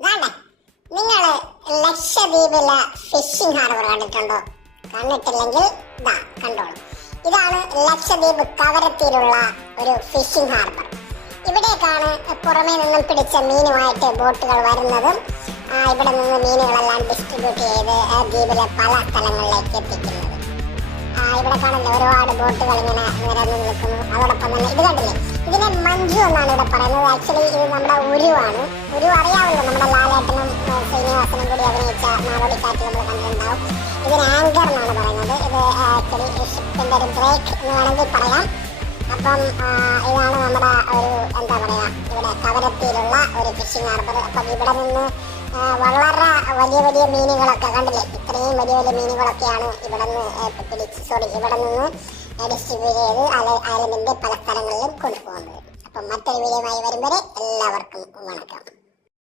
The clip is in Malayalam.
ഇതാണ്ടേ, നിങ്ങള് ലക്ഷദ്വീപിലെ ഫിഷിംഗ് ഹാർബർ കണ്ടിട്ടുണ്ടോ? കണ്ടിട്ടില്ലെങ്കിൽ ഇതാ കണ്ടോളൂ. ഇതാണ് ലക്ഷദ്വീപ് കവരത്തിയിലുള്ള ഒരു ഫിഷിംഗ് ഹാർബർ. ഇവിടേക്കാണ് പുറമേ നിന്നും പിടിച്ച മീനുമായിട്ട് ബോട്ടുകൾ വരുന്നതും ഇവിടെ നിന്ന് മീനുകളെല്ലാം ഡിസ്ട്രിബ്യൂട്ട് ചെയ്ത് ദ്വീപിലെ പല സ്ഥലങ്ങളിലേക്ക് എത്തിക്കുന്നത്. ഇവിടെ കാണുന്നില്ല, ഒരുപാട് ബോട്ടുകൾ ഇങ്ങനെ നിരന്നു നിൽക്കുന്നു. അതോടൊപ്പം തന്നെ ഇത് കണ്ടില്ലേ, ഇതിനെ മഞ്ജു എന്നാണ് ഇവിടെ പറയുന്നത്. ആക്ച്വലി ഇത് നമ്മുടെ ഉരുവാണ്. ഉരു അറിയാമല്ലോ, നമ്മുടെ ലാലേട്ടനും ശ്രീനിവാസനും കൂടി അഭിനയിച്ച നാടോടിക്കാറ്റ് നമ്മൾ കണ്ടിട്ടുണ്ടാവും. ഇതിന് ആങ്കർ എന്നാണ് പറയുന്നത്. ഇത് ആക്ച്വലി ഷിപ്പിന്റെ ഒരു ബ്രേക്ക് എന്ന് വേണമെങ്കിൽ പറയാം. അപ്പം ഇതാണ് നമ്മുടെ ഒരു എന്താ പറയാ, ഇവിടെ കവരത്തിയിലുള്ള ഒരു ഫിഷിംഗ് ഹാർബർ. അപ്പം ഇവിടെ നിന്ന് വളരെ വലിയ വലിയ മീനുകളൊക്കെ കണ്ടില്ലേ, ഇത്രയും വലിയ വലിയ മീനുകളൊക്കെയാണ് ഇവിടെ നിന്ന് ഡിസ്ട്രിബ്യൂട്ട് ചെയ്ത് ഐലൻഡിന്റെ പല സ്ഥലങ്ങളിലും കൊണ്ടുപോകുന്നത്. അപ്പം മറ്റൊരു വീഡിയോയുമായി വരും വരെ എല്ലാവർക്കും വണക്കം.